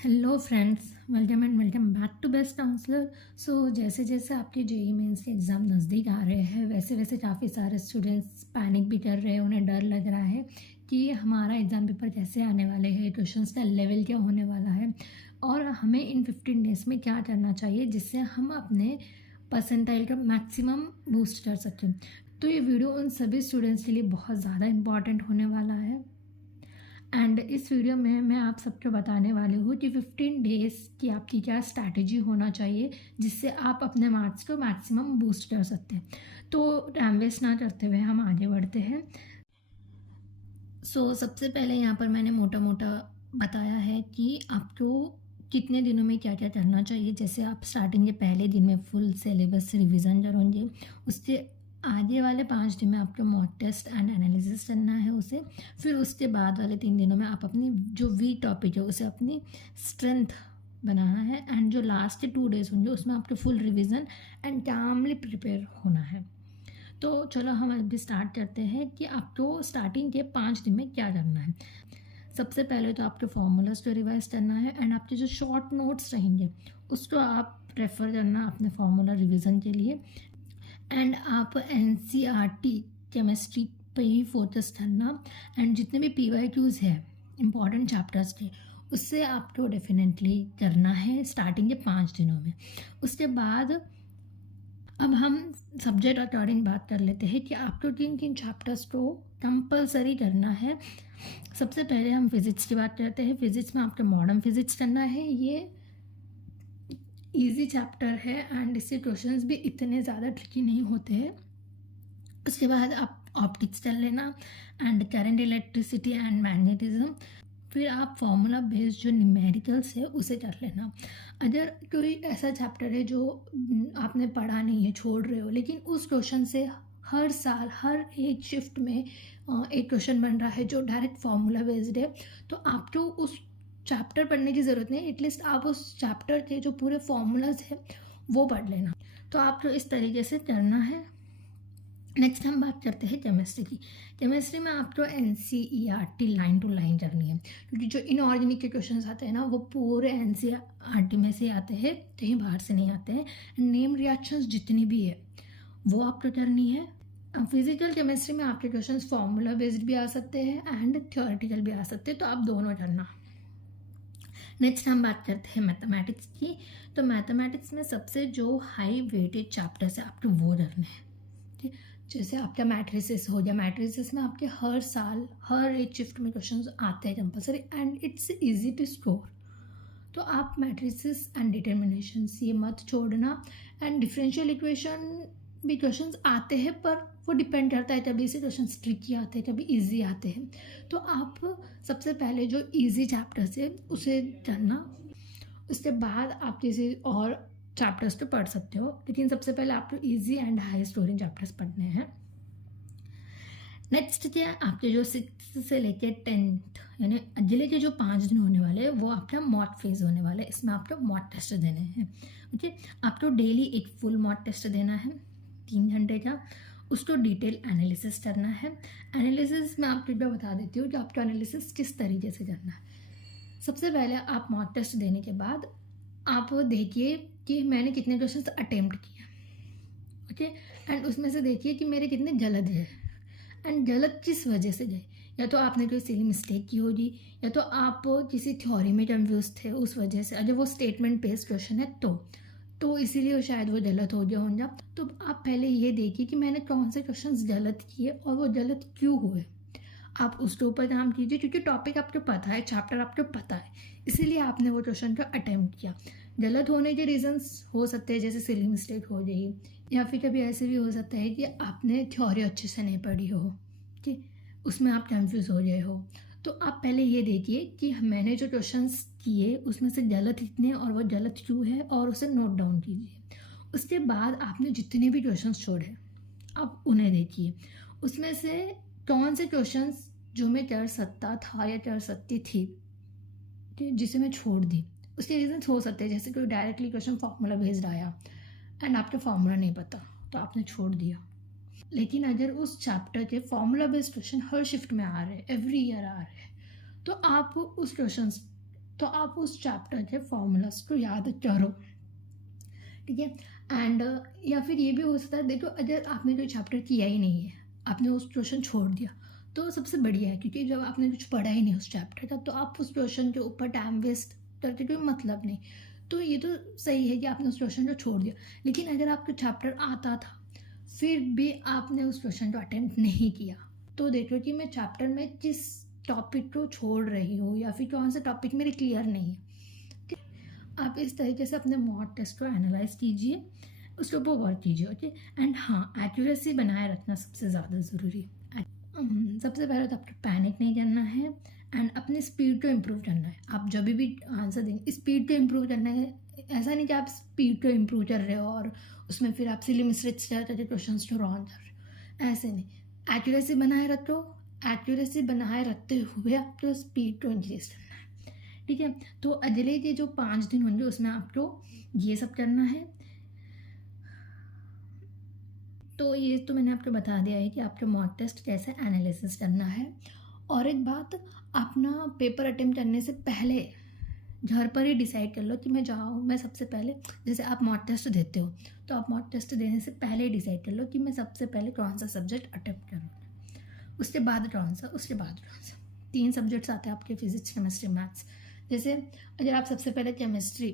Hello friends, welcome and welcome back to best counsellor. जैसे जैसे आपके जेई मेंस के एग्ज़ाम नज़दीक आ रहे हैं वैसे वैसे काफ़ी सारे स्टूडेंट्स पैनिक भी कर रहे हैं। उन्हें डर लग रहा है कि हमारा एग्ज़ाम पेपर कैसे आने वाले हैं, क्वेश्चंस का लेवल क्या होने वाला है और हमें इन 15 डेज़ में क्या करना चाहिए जिससे हम अपने परसेंटाइल का मैक्सिमम बूस्ट कर सकें। तो ये वीडियो उन सभी स्टूडेंट्स के लिए बहुत ज़्यादा इम्पॉर्टेंट होने वाला है। एंड इस वीडियो में मैं आप सबको बताने वाली हूँ कि 15 डेज़ की आपकी क्या स्ट्रैटेजी होना चाहिए जिससे आप अपने मार्क्स को मैक्सिमम बूस्ट कर सकते हैं। तो टाइम वेस्ट ना करते हुए हम आगे बढ़ते हैं। सबसे पहले यहाँ पर मैंने मोटा मोटा बताया है कि आपको कितने दिनों में क्या क्या करना चाहिए। जैसे आप स्टार्टिंग के पहले दिन में फुल सिलेबस रिविज़न करेंगे, उससे आगे वाले 5 दिन में आपको मॉक टेस्ट एंड एनालिसिस करना है उसे। फिर उसके बाद वाले 3 दिनों में आप अपनी जो वीक टॉपिक है उसे अपनी स्ट्रेंथ बनाना है। एंड जो लास्ट के 2 डेज़ होंगे उसमें आपको full revision and calmly prepare होना है। तो चलो हम अभी स्टार्ट करते हैं कि आपको स्टार्टिंग के 5 दिन में क्या करना है। सबसे पहले तो आपको फॉर्मूलाज को रिवाइज करना है एंड आपके जो शॉर्ट नोट्स रहेंगे उसको आप रेफ़र करना अपने फार्मूला रिवीजन के लिए। एंड आप NCERT केमिस्ट्री पे ही फोकस करना एंड जितने भी PYQs है इम्पॉर्टेंट चैप्टर्स के उससे आपको डेफिनेटली करना है स्टार्टिंग के 5 दिनों में। उसके बाद अब हम सब्जेक्ट अकॉर्डिंग बात कर लेते हैं कि आपको किन किन चैप्टर्स को कंपलसरी करना है। सबसे पहले हम फिज़िक्स की बात करते हैं। फिज़िक्स में आपको मॉडर्न फिज़िक्स करना है। ये इजी चैप्टर है एंड इससे क्वेश्चंस भी इतने ज़्यादा ट्रिकी नहीं होते हैं। उसके बाद आप ऑप्टिक्स कर लेना and current, electricity and magnetism. फिर आप फॉर्मूला बेस्ड जो न्यूमेरिकल्स है उसे कर लेना। अगर कोई ऐसा चैप्टर है जो आपने पढ़ा नहीं है, छोड़ रहे हो, लेकिन उस क्वेश्चन से हर साल हर एक शिफ्ट में एक क्वेश्चन बन रहा है जो डायरेक्ट फार्मूला बेस्ड है, तो आपको उस चैप्टर पढ़ने की ज़रूरत नहीं, एटलीस्ट आप उस चैप्टर के जो पूरे फार्मूलाज है वो पढ़ लेना। तो आपको इस तरीके से करना है। नेक्स्ट हम बात करते हैं केमिस्ट्री की। केमिस्ट्री में आपको NCERT लाइन टू लाइन करनी है, क्योंकि जो इनऑर्गेनिक के क्वेश्चंस आते हैं ना वो पूरे NCERT में से आते हैं, कहीं बाहर से नहीं आते हैं। नेम रिएक्शंस जितनी भी है वो आपको करनी है। फिजिकल केमिस्ट्री में आपके क्वेश्चंस फार्मूला बेस्ड भी आ सकते हैं एंड थ्योरेटिकल भी आ सकते हैं, तो आप दोनों करना। नेक्स्ट हम बात करते हैं मैथमेटिक्स की। तो मैथमेटिक्स में सबसे जो हाई वेटेड चैप्टर्स है आपको वो करने हैं। ठीक, जैसे आपका मैट्रिसेस हो गया। मैट्रिसेस में आपके हर साल हर एक शिफ्ट में क्वेश्चंस आते हैं compulsory and it's easy to score. तो आप मैट्रिसेस एंड डिटर्मिनेशंस ये मत छोड़ना। एंड डिफरेंशियल इक्वेशन भी क्वेश्चंस आते हैं पर वो डिपेंड करता है, कभी से क्वेश्चंस ट्रिकी आते हैं, कभी इजी आते हैं। तो आप सबसे पहले जो इजी चैप्टर्स है उसे करना। उसके बाद आप किसी और चैप्टर्स तो पढ़ सकते हो, लेकिन सबसे पहले आपको easy and high scoring chapters पढ़ने हैं। नेक्स्ट क्या, आपके जो 6th से लेकर 10th यानी अगले के जो 5 दिन होने वाले हैं वो आपका मॉक फेज होने वाला है। इसमें आपको मॉक टेस्ट देने हैं। ओके, आपको डेली एक फुल मॉक टेस्ट देना है 3 घंटे का। उसको डिटेल एनालिसिस करना है। एनालिसिस में आपको एक बार बता देती हूँ कि आपको एनालिसिस किस तरीके से करना है। सबसे पहले आप मॉक टेस्ट देने के बाद आप देखिए कि मैंने कितने क्वेश्चंस अटेम्प्ट किए। ओके, एंड उसमें से देखिए कि मेरे कितने गलत गए एंड गलत किस वजह से गए। या तो आपने कोई सिली मिस्टेक की होगी, या तो आप किसी थ्योरी में कंफ्यूज थे उस वजह से। अगर वो स्टेटमेंट बेस्ड क्वेश्चन है तो इसीलिए शायद वो गलत हो गया होगा। तो आप पहले ये देखिए कि मैंने कौन से क्वेश्चंस गलत किए और वो गलत क्यों हुए। आप उसके ऊपर काम कीजिए, क्योंकि टॉपिक आपको पता है, चैप्टर आपको पता है, इसीलिए आपने वो क्वेश्चन का अटेम्प्ट किया। गलत होने के रीजंस हो सकते हैं, जैसे सिली मिस्टेक हो गई, या फिर कभी ऐसे भी हो सकता है कि आपने थ्योरी अच्छे से नहीं पढ़ी हो, ठीक, उसमें आप कंफ्यूज हो गए हो। तो आप पहले ये देखिए कि मैंने जो क्वेश्चंस किए उसमें से गलत कितने और वो गलत क्यों है, और उसे नोट डाउन कीजिए। उसके बाद आपने जितने भी क्वेश्चंस छोड़े आप उन्हें देखिए। उसमें से कौन से क्वेश्चंस जो मैं कर सकता था या कर सकती थी जिसे मैं छोड़ दी, उसके रीजन हो सकते हैं। जैसे कोई डायरेक्टली क्वेश्चन फार्मूला बेस्ड आया एंड आपको फार्मूला नहीं पता तो आपने छोड़ दिया। लेकिन अगर उस चैप्टर के फार्मूला बेस्ड क्वेश्चन हर शिफ्ट में आ रहे हैं, एवरी ईयर आ रहे हैं, तो आप उस क्वेश्चन तो आप उस चैप्टर के फॉर्मूलाज को याद करो, ठीक है। एंड या फिर ये भी हो सकता है, देखो अगर आपने कोई चैप्टर किया ही नहीं है, आपने उस क्वेश्चन छोड़ दिया, तो सबसे बढ़िया है, क्योंकि जब आपने कुछ पढ़ा ही नहीं उस चैप्टर का, तो आप उस क्वेश्चन के ऊपर टाइम वेस्ट करके कोई मतलब नहीं। तो ये तो सही है कि आपने उस क्वेश्चन को छोड़ दिया, लेकिन अगर आपको चैप्टर आता था फिर भी आपने उस क्वेश्चन को अटेम्प्ट नहीं किया, तो देखो कि मैं चैप्टर में किस टॉपिक को छोड़ रही हूँ या फिर कौन सा टॉपिक मेरे क्लियर नहीं है। आप इस तरीके से अपने मॉक टेस्ट को एनालाइज कीजिए, उसके ऊपर वर्क कीजिए, ओके। एंड हाँ, एक्यूरेसी बनाए रखना सबसे ज़्यादा ज़रूरी है। सबसे पहले तो आपको पैनिक नहीं करना है एंड अपनी स्पीड को इम्प्रूव करना है। आप जब भी आंसर देंगे स्पीड को इम्प्रूव करना है, ऐसा नहीं कि आप स्पीड को इम्प्रूव कर रहे हो और उसमें फिर आप सिली मिस्टेक्स करके क्वेश्चन को रॉन्ग कर रहे हो, ऐसे नहीं। एक्यूरेसी बनाए रखो, एक्यूरेसी बनाए रखते हुए आपको स्पीड को इंक्रीज करना है, ठीक है। तो अगले के जो 5 दिन होंगे उसमें आपको ये सब करना है। तो ये तो मैंने आपको बता दिया है कि आपको मॉक टेस्ट कैसे एनालिसिस करना है। और एक बात, अपना पेपर अटेम्प्ट करने से पहले घर पर ही डिसाइड कर लो कि मैं सबसे पहले, जैसे आप मॉक टेस्ट देते हो तो आप मॉक टेस्ट देने से पहले ही डिसाइड कर लो कि मैं सबसे पहले कौन सा सब्जेक्ट अटेम्प्ट करूँगा, उसके बाद कौन सा, उसके बाद कौन सा। 3 सब्जेक्ट्स आते हैं आपके, फिजिक्स, केमिस्ट्री, मैथ्स। जैसे अगर आप सबसे पहले केमिस्ट्री,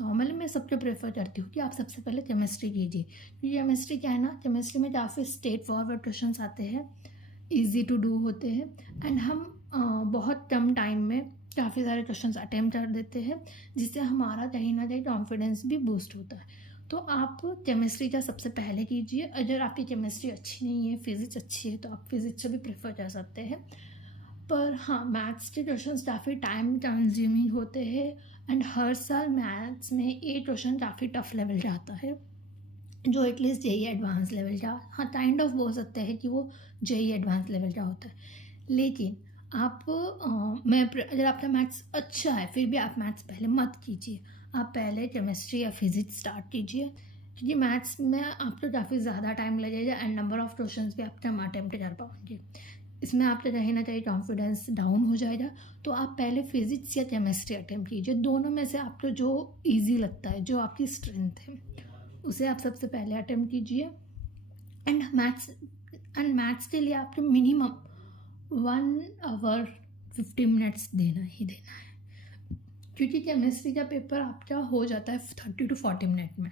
नॉर्मली मैं सबको प्रेफर करती हूँ कि आप सबसे पहले केमिस्ट्री कीजिए, क्योंकि केमिस्ट्री क्या है ना, केमिस्ट्री में काफ़ी स्ट्रेट फॉरवर्ड क्वेश्चन आते हैं, ईजी टू डू होते हैं एंड हम बहुत कम टाइम में काफ़ी सारे क्वेश्चंस अटेम्प्ट कर देते हैं, जिससे हमारा कहीं ना कहीं कॉन्फिडेंस भी बूस्ट होता है। तो आप केमिस्ट्री का सबसे पहले कीजिए। अगर आपकी केमिस्ट्री अच्छी नहीं है, फिज़िक्स अच्छी है, तो आप फिज़िक्स से भी प्रेफर कर सकते हैं। पर हाँ, मैथ्स के क्वेश्चंस काफ़ी टाइम कंज्यूमिंग होते हैं एंड हर साल मैथ्स में एक क्वेश्चन काफ़ी टफ लेवल का आता है, जो एटलीस्ट जेई एडवांस लेवल का, हाँ काइंड ऑफ बोल सकते हैं कि वो जेई एडवांस लेवल का होता है। लेकिन आप अगर आपका मैथ्स अच्छा है फिर भी आप मैथ्स पहले मत कीजिए, आप पहले केमिस्ट्री या फिजिक्स स्टार्ट कीजिए, क्योंकि मैथ्स में आपको काफ़ी ज़्यादा टाइम लगेगा एंड नंबर ऑफ क्वेश्चंस भी आप कम अटेम्प्ट कर पाओगे। इसमें आपका कहीं ना कहीं कॉन्फिडेंस डाउन हो जाएगा। तो आप पहले फिजिक्स या केमिस्ट्री अटेम्प्ट कीजिए, दोनों में से आपको जो ईजी लगता है, जो आपकी स्ट्रेंथ है, उसे आप सबसे पहले अटेम्प्ट कीजिए। एंड मैथ्स के लिए आपको मिनिमम 1 आवर 50 मिनट्स देना ही देना है, क्योंकि केमिस्ट्री का पेपर आपका हो जाता है 30 to 40 मिनट में।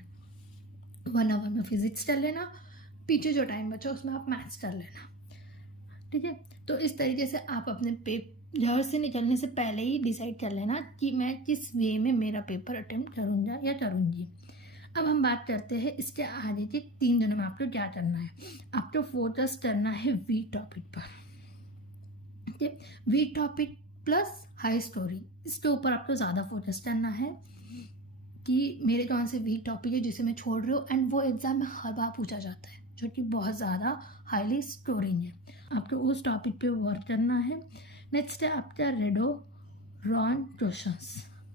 1 आवर में फिजिक्स कर लेना, पीछे जो टाइम बचा उसमें आप मैथ्स कर लेना, ठीक है। तो इस तरीके से आप अपने घर से निकलने से पहले ही डिसाइड कर लेना कि मैं किस वे में मेरा पेपर अटेम्प्ट करूँगा या करूँगी। अब हम बात करते हैं इसके आगे के 3 दिनों में आपको क्या करना है। आपको फोकस करना है वीक टॉपिक पर, ठीक है। Weak topic plus high story, इसके ऊपर आपको ज़्यादा फोकस करना है कि मेरे कौन से वीक टॉपिक है जिसे मैं छोड़ रही हूँ, एंड वो एग्ज़ाम में हर बार पूछा जाता है, जो कि बहुत ज़्यादा हाईली स्टोरिंग है। आपको उस टॉपिक पे वर्क करना है। नेक्स्ट है आपका रेडो रॉन क्वेश्चंस,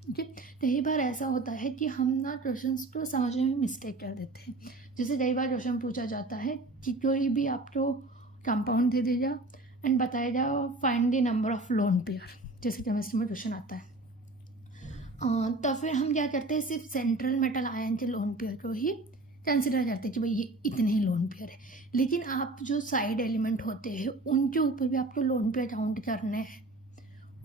ओके। कई बार ऐसा होता है कि हम ना क्वेश्चंस को समझने में मिस्टेक कर देते हैं। जैसे कई बार क्वेश्चन पूछा जाता है कि कोई भी आपको कंपाउंड दे देगा एंड बताएगा find the number of lone pair, जैसे केमिस्ट्री में क्वेश्चन आता है। तो फिर हम क्या करते हैं, सिर्फ सेंट्रल मेटल आयन के लोन पेयर को ही कंसिडर करते हैं कि भाई ये इतने ही लोन पेयर है, लेकिन आप जो साइड एलिमेंट होते हैं उनके ऊपर भी आपको लोन पेयर काउंट करने हैं।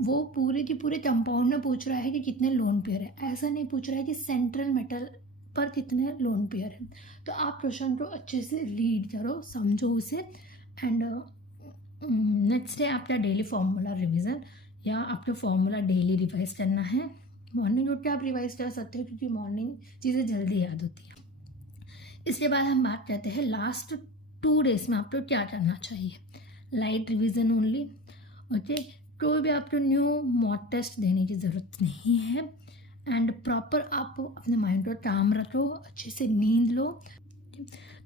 वो पूरे के पूरे कंपाउंड में पूछ रहा है कि कितने लोन पेयर है, ऐसा नहीं पूछ रहा है कि सेंट्रल मेटल पर कितने लोन पेयर है। तो आप क्वेश्चन को अच्छे से रीड करो, समझो उसे। एंड नेक्स्ट है आपका डेली फॉर्मूला रिवीजन, या आपको फॉर्मूला डेली रिवाइज करना है। मॉर्निंग उठ के आप रिवाइज कर सकते हो, क्योंकि मॉर्निंग चीज़ें जल्दी याद होती हैं। इसके बाद हम बात करते हैं लास्ट 2 डेज में आपको क्या करना चाहिए। Light revision only, okay. कोई भी आपको न्यू मॉक टेस्ट देने की ज़रूरत नहीं है एंड प्रॉपर आप अपने माइंड को काम रखो, अच्छे से नींद लो।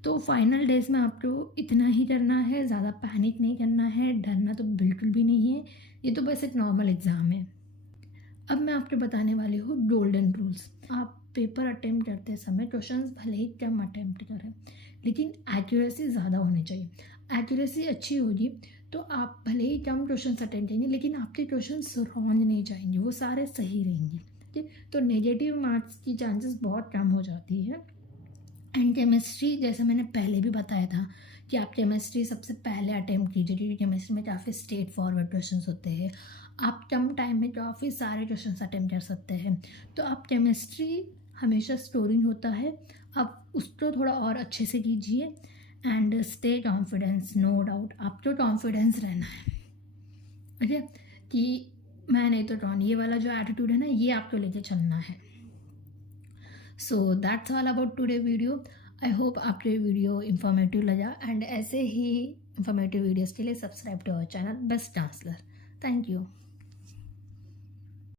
तो फाइनल डेज में आपको इतना ही करना है, ज़्यादा पैनिक नहीं करना है, डरना तो बिल्कुल भी नहीं है, ये तो बस एक नॉर्मल एग्ज़ाम है। अब मैं आपको बताने वाली हूँ गोल्डन रूल्स। आप पेपर अटेम्प्ट करते समय क्वेश्चंस भले ही कम अटेम्प्ट करें, लेकिन एक्यूरेसी ज़्यादा होनी चाहिए। एक्यूरेसी अच्छी होगी तो आप भले ही कम क्वेश्चन अटेम्प्ट करेंगे लेकिन आपके क्वेश्चन रॉन्ग नहीं जाएंगे, वो सारे सही रहेंगे। ठीक, तो नेगेटिव मार्क्स की चांसेस बहुत कम हो जाती है। एंड केमिस्ट्री जैसे मैंने पहले भी बताया था कि आप केमिस्ट्री सबसे पहले अटेम्प्ट कीजिए, क्योंकि केमिस्ट्री में काफ़ी स्ट्रेट फॉरवर्ड क्वेश्चन होते हैं, आप कम टाइम में काफ़ी सारे क्वेश्चन अटेम्प्ट कर सकते हैं। तो आप केमिस्ट्री हमेशा स्टोरिंग होता है, आप उसको थोड़ा और अच्छे से कीजिए and stay confidence, no doubt आपको कॉन्फिडेंस रहना है। ठीक है, कि मैं नहीं तो कौन, ये वाला जो एटीट्यूड है ना, ये आपको लेके चलना है। So that's all about today video. I hope आपको ये वीडियो इन्फॉर्मेटिव लगा, एंड ऐसे ही इन्फॉर्मेटिव वीडियोज़ के लिए subscribe to our channel best chancellor. Thank you.